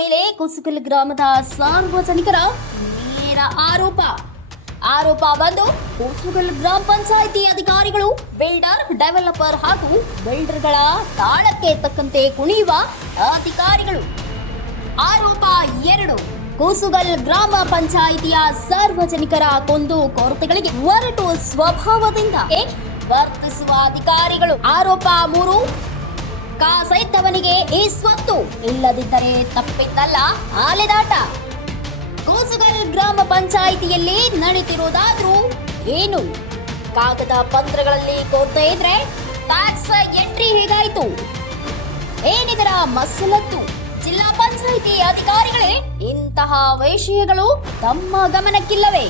ಮೇಲೆ ಕುಸುಗಲ್ ಗ್ರಾಮದ ಸಾರ್ವಜನಿಕರ ನೇರ ಆರೋಪ ಬಂದು ಕುಸುಗಲ್ ಗ್ರಾಮ ಪಂಚಾಯಿತಿ ಅಧಿಕಾರಿಗಳು ಬಿಲ್ಡರ್, ಡೆವಲಪರ್ ಹಾಗೂ ಬಿಲ್ಡರ್ಗಳ ತಾಳಕ್ಕೆ ತಕ್ಕಂತೆ ಕುಣಿಯುವ ಅಧಿಕಾರಿಗಳು. ಆರೋಪ 2, ಕುಸುಗಲ್ ಗ್ರಾಮ ಪಂಚಾಯಿತಿಯ ಸಾರ್ವಜನಿಕರ ಕುಂದು ಕೊರತೆಗಳಿಗೆ ಒರಟು ಸ್ವಭಾವದಿಂದ ವರ್ತಿಸುವ ಅಧಿಕಾರಿಗಳು. ಆರೋಪ 3, ಕಾಸೈದ್ದವನಿಗೆ ಈ ಸ್ವತ್ತು, ಇಲ್ಲದಿದ್ದರೆ ತಪ್ಪಿದ್ದಲ್ಲ ಅಲೆದಾಟ. ಕುಸುಗಲ್ ಗ್ರಾಮ ಪಂಚಾಯಿತಿಯಲ್ಲಿ ನಡೀತಿರೋದಾದ್ರೂ ಏನು? ಕಾಗದ ಪತ್ರಗಳಲ್ಲಿ ಕೊರತೆ ಇದ್ರೆ ಟ್ಯಾಕ್ಸ್ ಎಂಟ್ರಿ ಹೇಗಾಯಿತು? ಏನಿದರ ಮಸಲತ್ತು? ಜಿಲ್ಲಾ ಪಂಚಾಯಿತಿ ಅಧಿಕಾರಿಗಳೇ ಇಂತಹ ವಿಷಯಗಳು ತಮ್ಮ ಗಮನಕ್ಕಿಲ್ಲವೇ?